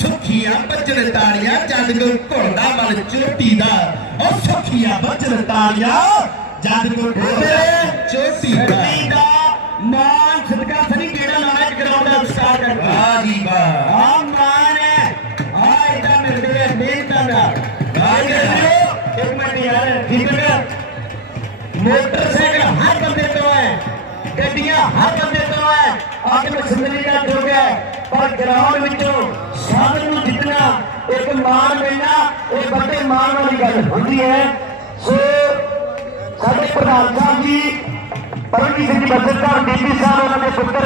ਸੁਖੀਆ ਬੱਜਣ ਤਾੜੀਆਂ ਜਦ ਕੋ ਘੋੜਾ ਬਲ ਚੋਟੀ ਦਾ ਉਹ ਸੁਖੀਆ ਬੱਜਣ ਤਾੜੀਆਂ ਜਦ ਕੋ ਢੋਲੇ ਚੋਟੀ ਦਾ ਮਾਨ ਸਦਕਾ ਸਨੀ ਕਿਹੜਾ ਲਾਣਾ ਗਰਾਊਂਡ ਦਾ ਸਟਾਰ ਕਰਦਾ ਵਾਹ ਜੀ ਵਾਹ ਆ ਮਾਨ ਹੈ ਆ ਇਦਾਂ ਮਿਲਦੇ ਆ ਮਿਹਨਤਾਂ ਦਾ ਇੱਕ ਮਿੰਟ ਯਾਰ ਠੀਕ ਹੈ मोटरसाइकिल हर बंदे तो है, गड्डियां हर बंदे तो है, आज मशीनरी का युग है, पर ग्राउंड विचों साधन नूं जितना एक मान मिलना एक बड़े मान वाली गल होती है। सो साडे प्रधान साहब जी परमजीत सिंह बसरदार डीपी साहब उन्होंने पुत्र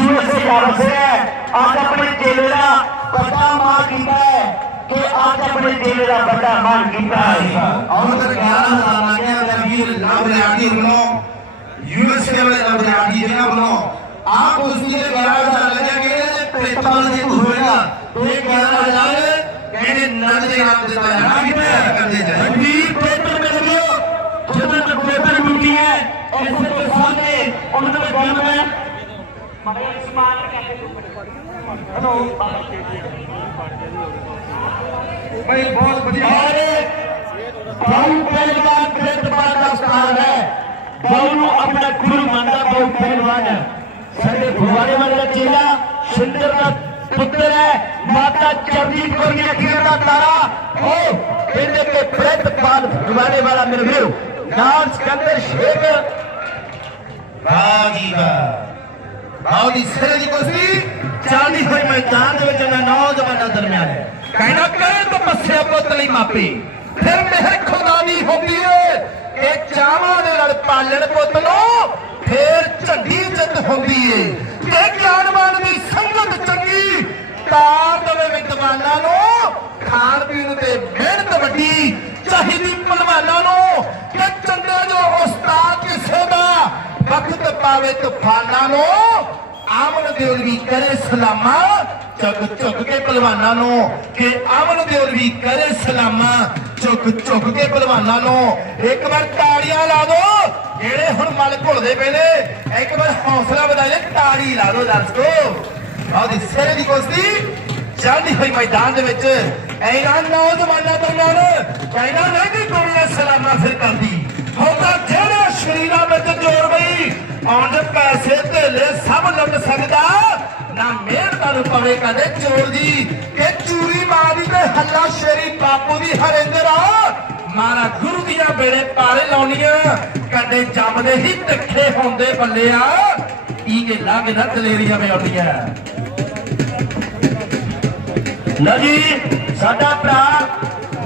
यूएसए जा रहे हैं, आज अपने चेले का बड़ा मान किया है कि आज अपने चेले का बड़ा मान किया है और 11,000 लगे वीर लाभयागी बनो यूएसए वाले लाभयागी जिन्हें बनो आप उसके 11,000 लगेंगे पेट्रोल से होएगा तो 11,000 कहने नल से आप देता है करते जाए वीर पेट्रोल में लगे जब तक पेट्रोल मिलती है ऐसे तो सामने उन्होंने गन में हेलो भाई बहुत बढ़िया बहु पहलवान कृतपाल का स्थान है बहु अपना गुरु मानता बहु पहलवान है साढ़े भगवाने वाले का चेला सुंदर का पुत्र है माता चरनी कोरिया का तारा ओ कहने के कृतपाल भगवाने वाला मेरे वीर डांस करते शेख बाजी का बाउदी सिरे की कुश्ती चांदी हुई मैदान में जना नौजवानों दरमियान है कहना करे तो पस्से पुतली मापी फिर मेहर खुदा दी होती है कि चावां दे नाल पालण पुੱਤ ਨੂੰ फिर झंडी जित होती है कि ज्ञानवान दी संगत चंगी तार दवे विद्वानां ਨੂੰ खाण पीण ते मिहनत वड्डी चाहिदी पहलवानां ਨੂੰ कि चंगे जो उस्ताद किसे दा वक्त पावे तूफानां ਨੂੰ आमन देवल भी करे सलामा चुक चुक के पहलवानां ਨੂੰ कि आमन देवल भी करे सलामा चुक चुक के पहलवानां ਨੂੰ एक बार ताड़ियां ला दो ਜਿਹੜੇ ਹੁਣ ਮਲ ਘੁਲਦੇ ਪਏ ਨੇ ਇੱਕ ਵਾਰ ਹੌਸਲਾ ਵਧਾਈਏ ਤਾੜੀ ਲਾ ਦੋ ਦਰਸ਼ਕੋ ਆਦੀ ਸਿਰੇ ਦੀ ਕੁਸ਼ਤੀ ਚੱਲਦੀ ਹੋਈ ਮੈਦਾਨ ਦੇ ਵਿੱਚ ਇਹਨਾਂ ਨੌਜਵਾਨਾਂ ਦਰਮਿਆਨ ਕਹਿਣਾ ਨਹੀਂ ਕਿ ਦੁਨੀਆ ਸਲਾਮਾ ਫਿਰ ਕਰਦੀ ਹੋਗਾ ਜਿਹੜਾ ਸ਼ਰੀਰਾਂ ਵਿੱਚ ਜੋੜ ਪਈ ਆਉਂਦੇ ਪੈਸੇ ਧੇਲੇ ਸਭ ਲੁੱਟ ਸਕਦਾ ਨਾ ਮਿਹਨਤਾਂ ਨੂੰ ਪਵੇ ਕਦੇ ਚੋਰ ਦੀ ਕਿ ਚੂਰੀ ਮਾਂ ਦੀ ਤੇ ਹੱਲਾ ਸ਼ੇਰੀ ਬਾਪੂ ਦੀ ਹਰਿੰਦਰ ਮਾਰਾ ਗੁਰੂ ਦੀਆਂ ਬੇੜੇ ਪਾਲੇ ਲਾਉਣੀਆਂ ਕਦੇ ਜੰਮਦੇ ਹੀ ਤਿੱਖੇ ਹੁੰਦੇ ਬੱਲਿਆ ਇਹ ਲੱਗ ਨਾ ਦਲੇਰੀਆਂ ਵਿੱਚ ਆਉਂਦੀਆਂ ਲਓ ਜੀ ਸਾਡਾ ਭਰਾ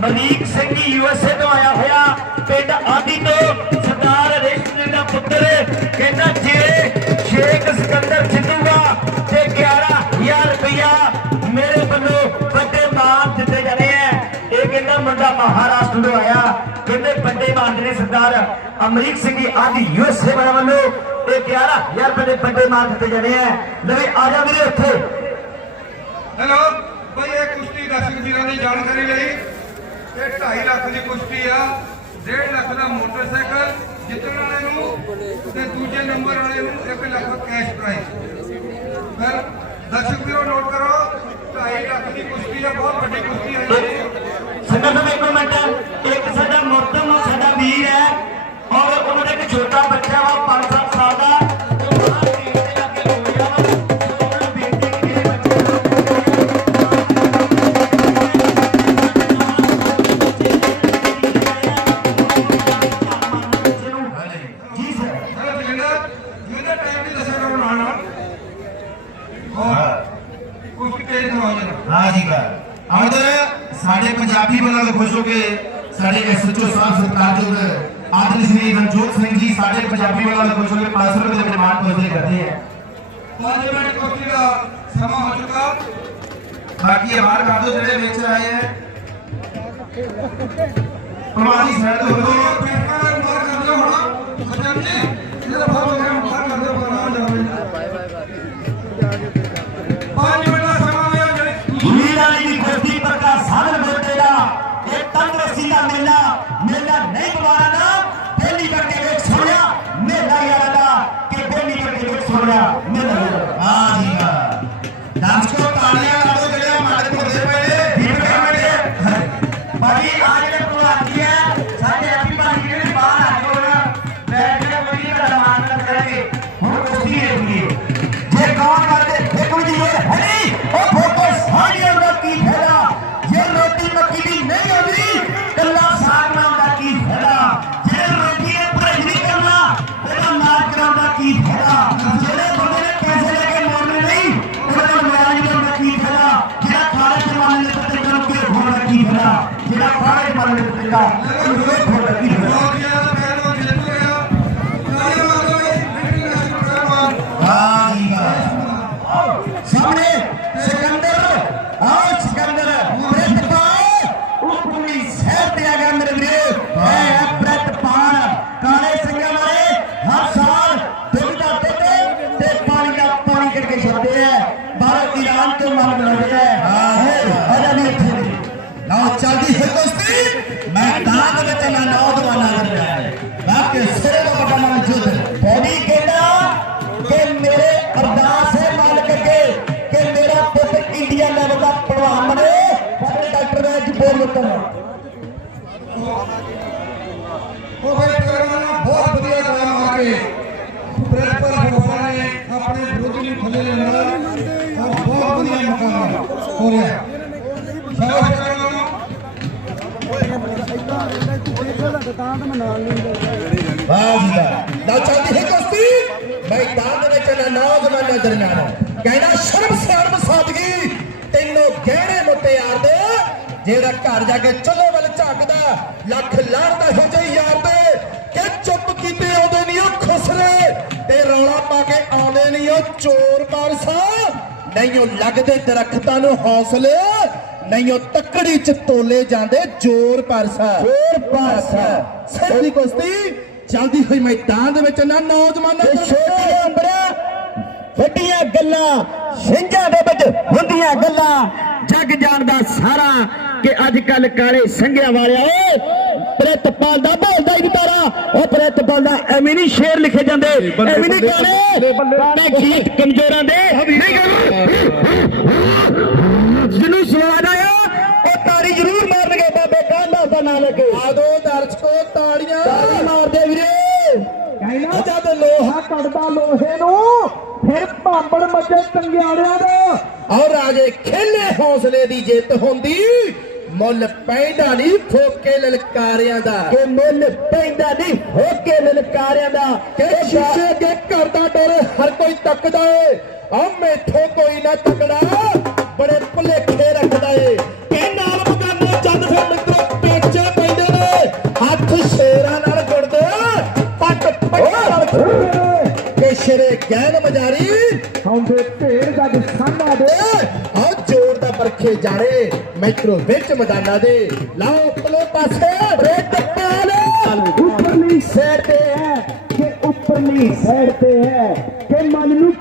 ਮਲੀਕ ਸਿੰਘ ਜੀ ਯੂਐਸਏ ਤੋਂ ਆਇਆ ਹੋਇਆ ਪਿੰਡ ਆਦੀ ਤੋਂ ਸਰਦਾਰ ਰੇਸ਼ਮ ਦਾ ਪੁੱਤਰ ਕਹਿੰਦਾ ਜੇ ਸ਼ੇਖ ਸਿਕੰਦਰ ਜਿੱਤੂਗਾ ਤੇ 11,000 ਰੁਪਇਆ ਮੇਰੇ ਵੱਲੋਂ ਵੱਡੇ ਮਾਨ ਦਿੱਤੇ ਜਾਣੇ ਆ ਇਹ ਕਹਿੰਦਾ ਮੁੰਡਾ ਮਹਾਰਾਸ਼ਟਰ ਤੋਂ ਆਇਆ ਕਹਿੰਦੇ ਵੱਡੇ ਮਾਨ ਦੇ ਸਰਦਾਰ ਅਮਰੀਕ ਸਿੰਘ ਜੀ ਆਦੀ ਯੂਐਸਏ ਵੱਲੋਂ ਇਹ 11,000 ਰੁਪਏ ਦੇ ਵੱਡੇ ਮਾਨ ਦਿੱਤੇ ਜਾਣੇ ਆ ਲੈ ਆ ਜਾ ਵੀਰੇ ਇੱਥੇ हेलो भाई ये कुश्ती दर्शक वीरों की जानकारी ली 2.5 लाख की कुश्ती आ 1.5 लाख का मोटरसाइकिल जितने वाले ते दूजे नंबर वाले 1 लाख कैश प्राइज फिर दर्शक वीरों नोट करो 2.5 लाख की कुश्ती है बहुत बड़ी कुश्ती है संगत में एक मिनट एक साडा मोहतरम साडा वीर है और उन्होंने एक छोटा बच्चा वा 5-7 साल का हाँ जी और साढ़े पंजाबी वालों खुश हो के साढ़े एसएचओ साहब सरकार आदरणीय श्री रणजोत सिंह जी साढ़े पंजाबी वालों खुश हो के 500 रुपए के डिमांड पहुंचने करते हैं 5 मिनट कुश्ती का समय हो चुका बाकी बाहर कर दो जड़े बेच आए हैं हमारी साइड तो हो मेला मेला नहीं बुलाना पहली करके देख छोड़ा मेला यारा के पहली करके देख छोड़ा मेला हां जी हां डांस को तालियां ला दो जड़े हमारे को दे पहले भीड़ में भाई आज ने बुला दिया सारे हैप्पी पार्टी के बाहर आ गए ਕੁਸ਼ਤੀ ਮੈਦਾਨ ਦੇ ਵਿੱਚ ਇਹਨਾਂ ਨੌਜਵਾਨਾਂ ਦਾ ਰਿਹਾ ਹੈ ਬਾਕੀ ਸਿਰੇ ਤੋਂ ਵੱਡਾ ਨਾਲ ਜੁੱਧ ਬੋਡੀ ਕਹਿੰਦਾ ਕਿ ਮੇਰੇ ਅਰਦਾਸ ਹੈ ਮਾਲਕ ਅੱਗੇ ਕਿ ਮੇਰਾ ਪੁੱਤ ਇੰਡੀਆ ਲੈਵਲ ਦਾ ਪਹਿਲਵਾਨ ਬਣੇ ਸਾਡੇ ਡਾਕਟਰ ਨੇ ਅੱਜ ਬੋਲ ਦਿੱਤਾ ਉਹ ਭਾਈ ਪਹਿਲਵਾਨ ਬਹੁਤ ਵਧੀਆ ਕੰਮ ਆ ਕੇ ਪ੍ਰੈਸ ਪਰ ਫੋਰਾਂ ਨੇ ਆਪਣੇ ਵਿਰੋਧੀ ਨੂੰ ਥੱਲੇ ਲੈਣਾ ਔਰ ਬਹੁਤ ਵਧੀਆ ਮੁਕਾਬਲਾ ਹੋ ਰਿਹਾ ਸ਼ਾਬਾਸ਼ ਪਹਿਲਵਾਨ ਨਾ ਚਾਹਦੀ ਹੈ ਕੁਸ਼ਤੀ ਮੈਦਾਨ ਦੇ ਵਿੱਚ ਨਾ ਨੌਜਵਾਨਾਂ ਦਰਮਿਆਨ ਕਹਿੰਦਾ ਸ਼ਰਮ ਸ਼ਰਮ ਸਾਦਗੀ ਤੈਨੂੰ ਗਹਿਣੇ ਮੁੱਟਿਆਰ ਦੇ ਜਿਹੜਾ ਘਰ ਜਾ ਕੇ ਚੁੱਲ੍ਹੇ ਵੱਲ ਝਾਕਦਾ ਲੱਖ ਲਾਹਣਦਾ ਹੋ ਜਾਈ ਯਾਰ ਦੇ ਕਿ ਚੁੱਪ ਕੀਤੇ ਆਉਂਦੇ ਨਹੀਂ ਉਹ ਖੁਸਰੇ ਤੇ ਰੌਲਾ ਪਾ ਕੇ ਆਉਂਦੇ ਨਹੀਂ ਉਹ ਚੋਰ ਪਾਰਸਾ ਨਹੀਂ ਉਹ ਲੱਗਦੇ ਦਰਖਤਾਂ ਨੂੰ ਹੌਸਲੇ ਨਹੀਂ ਉਹ ਤੱਕੜੀ ਚ ਤੋਲੇ ਜਾਂਦੇ ਜ਼ੋਰ ਪਾਰਸਾ ਸੱਚੀ ਕੁਸ਼ਤੀ ਚੱਲਦੀ ਹੋਈ ਮੈਦਾਨ ਦੇ ਵਿੱਚ ਨਾ ਨੌਜਵਾਨਾਂ ਦੇ ਛੋਟੀਆਂ ਅੰਬਰਾਂ ਵੱਡੀਆਂ ਗੱਲਾਂ ਸਿੰਘਾਂ ਦੇ ਵਿੱਚ ਹੁੰਦੀਆਂ ਗੱਲਾਂ ਜੱਗ ਜਾਣਦਾ ਸਾਰਾ ਕਿ ਅੱਜ ਕੱਲ ਕਾਲੇ ਸਿੰਘਿਆਂ ਵਾਲਿਆ ਪ੍ਰਿਤਪਾਲ ਦਾ ਬੋਲਦਾ ਹੀ ਤਾਰਾ ਉਹ ਪ੍ਰਿਤਪਾਲ ਦਾ ਐਵੇਂ ਨਹੀਂ ਸ਼ੇਰ ਲਿਖੇ ਜਾਂਦੇ ਐਵੇਂ ਨਹੀਂ ਗਾਣੇ ਗੀਤ ਕਮਜ਼ੋਰਾਂ ਦੇ ਜਿਹਨੂੰ ਸਵਾਦ ਆਇਆ ਉਹ ਤਾੜੀ ਜ਼ਰੂਰ ਮਾਰਨਗੇ ਬਾਬੇ ਕਾਂਦਾ ਦਾ ਨਾਂ ਲੈ ਕੇ ਆਦੋ ਦਰਸ਼ਕੋ ਤਾੜੀਆਂ ਮਾਰਦੇ ਵੀਰੇ ਕਹਿੰਦਾ ਜਦ ਲੋਹਾ ਕੱਢਦਾ ਲੋਹੇ ਨੂੰ ਫਿਰ ਭਾਂਬੜ ਮੱਜੇ ਚੰਗਿਆੜਿਆਂ ਦਾ ਔਰ ਰਾਜੇ ਖੇਲੇ ਹੌਸਲੇ ਦੀ ਜਿੱਤ ਹੁੰਦੀ ਮੁੱਲ ਪੈਂਦਾ ਨਹੀਂ ਫੋਕੇ ਲਲਕਾਰਿਆਂ ਦਾ ਕਿ ਮੁੱਲ ਪੈਂਦਾ ਨਹੀਂ ਫੋਕੇ ਲਲਕਾਰਿਆਂ ਦਾ ਕਿ ਸ਼ੀਸ਼ੇ ਦੇ ਘਰ ਦਾ ਡਰ ਹਰ ਕੋਈ ਤੱਕਦਾ ਏ ਆ ਮੈਥੋਂ ਕੋਈ ਨਾ ਤੱਕਦਾ ਬੜੇ ਭੁਲੇਖੇ ਰੱਖਦਾ ਏ ਕਿ ਨਾਲ ਬਗਾਨੇ ਜਦ ਫਿਰ ਮਿੱਤਰੋ ਪੇਚੇ ਪੈਂਦੇ ਨੇ ਹੱਥ ਸ਼ੇਰਾਂ ਨਾਲ ਜੁੜਦੇ ਪੱਟ ਨਾਲ ਕਿ ਸ਼ੇਰੇ ਗੈਨ ਮਜਾਰੀ ਆਉਂਦੇ ਢੇਰ ਦਾ ਸਾਨਾ ਦੇ ਆ ਜੋਰ ਦਾ ਪਰਖੇ ਜਾਣੇ ਮੈਟਰੋ ਵਿੱਚ ਮੈਦਾਨਾਂ ਦੇ ਲਾਓ ਪਲੇ ਪਾਸੇ ਰੇਤ ਪਾਲ ਉੱਪਰਲੀ ਸਾਈਡ ਤੇ ਹੈ ਕਿ ਉੱਪਰਲੀ ਸਾਈਡ ਤੇ ਹੈ ਕਿ ਮਨ ਨੂੰ